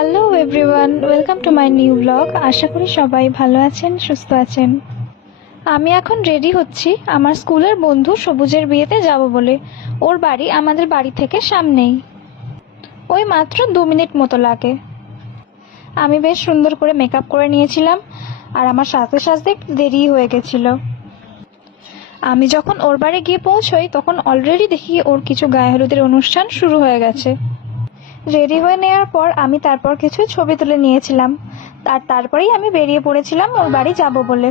Hello everyone, welcome to my new blog. আশা করি সবাই ভালো আছেন, সুস্থ আছেন। আমি এখন রেডি হচ্ছি আমার স্কুলের বন্ধু সবুজের বিয়েতে যাব বলে। ওর বাড়ি আমাদের বাড়ি থেকে সামনেই, ওই মাত্র 2 মিনিট মতো লাগে। আমি বেশ সুন্দর করে মেকআপ করে নিয়েছিলাম, আর আমার সাজতে সাজতে একটু দেরি হয়ে গেছিল। আমি যখন ওর বাড়ি গিয়ে পৌঁছই তখন অলরেডি দেখি ওর কিছু গায়ে হলুদের অনুষ্ঠান শুরু হয়ে গেছে। রেডি হয়ে নেওয়ার পর আমি তারপর কিছু ছবি তুলে নিয়েছিলাম, আর তারপরেই আমি বেরিয়ে পড়েছিলাম ওর বাড়ি যাব বলে।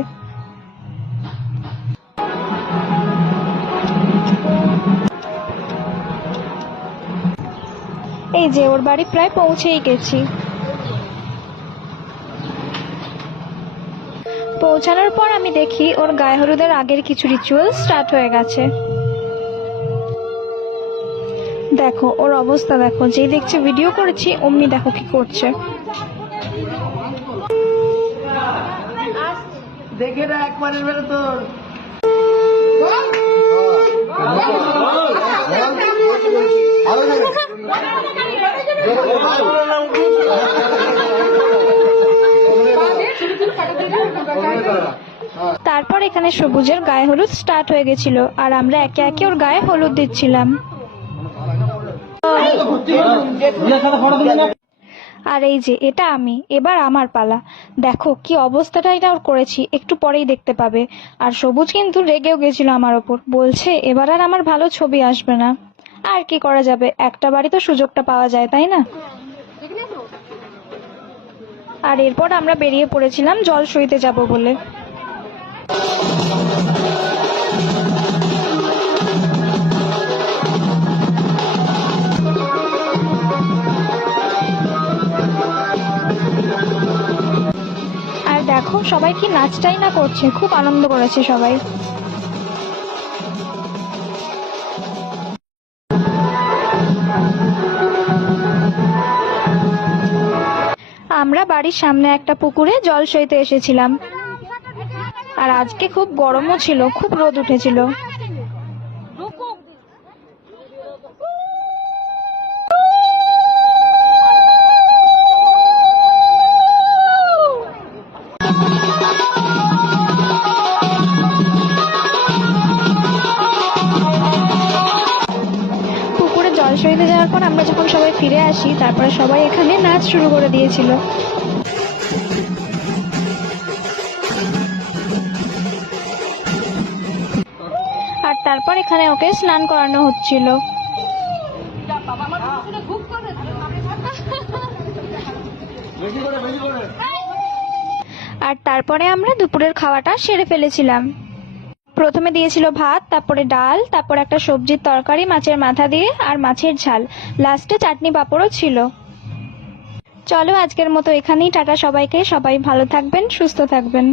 এই যে ওর বাড়ি প্রায় পৌঁছেই গেছি। পৌঁছানোর পর আমি দেখি ওর গায়ে হলুদের আগের কিছু রিচুয়াল স্টার্ট হয়ে গেছে। দেখো ওর অবস্থা, দেখো, যেই দেখছে ভিডিও করেছি অমনি দেখো কি করছে। দেখে না একবারের বেলা তোর তারপর এখানে সবুজের গায়ে হলুদ স্টার্ট হয়ে গেছিল, আর আমরা একে একে ওর গায়ে হলুদ দিচ্ছিলাম। আর এই যে এটা আমি, এবার আমার পালা। দেখো কি অবস্থাটা এটা ওর করেছি, একটু পরেই দেখতে পাবে। আর সবুজ কিন্তু রেগেও গেছিল আমার ওপর, বলছে এবার আর আমার ভালো ছবি আসবে না। আর কি করা যাবে, একটা বাড়ি তো সুযোগটা পাওয়া যায়, তাই না? আর এরপর আমরা বেরিয়ে পড়েছিলাম জল সইতে যাব বলে। আর দেখো সবাই কি নাচটাই না করছে, খুব আনন্দ করেছে সবাই। আমরা বাড়ির সামনে একটা পুকুরে জল সইতে এসেছিলাম, আর আজকে খুব গরমও ছিল, খুব রোদ উঠেছিল। পুকুরে জল সইতে যাওয়ার পর আমরা যখন সবাই ফিরে আসি, তারপরে সবাই এখানে নাচ শুরু করে দিয়েছিল। আর তারপর এখানে ওকে স্নান করানো হচ্ছিল। আর তারপরে আমরা দুপুরের খাওয়াটা সেরে ফেলেছিলাম। প্রথমে দিয়েছিল ভাত, তারপরে ডাল, তারপরে একটা সবজির তরকারি মাছের মাথা দিয়ে, আর মাছের ঝাল, লাস্টে চাটনি পাঁপড়ও ছিল। চলো আজকের মতো এখানেই টাটা সবাইকে, সবাই ভালো থাকবেন, সুস্থ থাকবেন।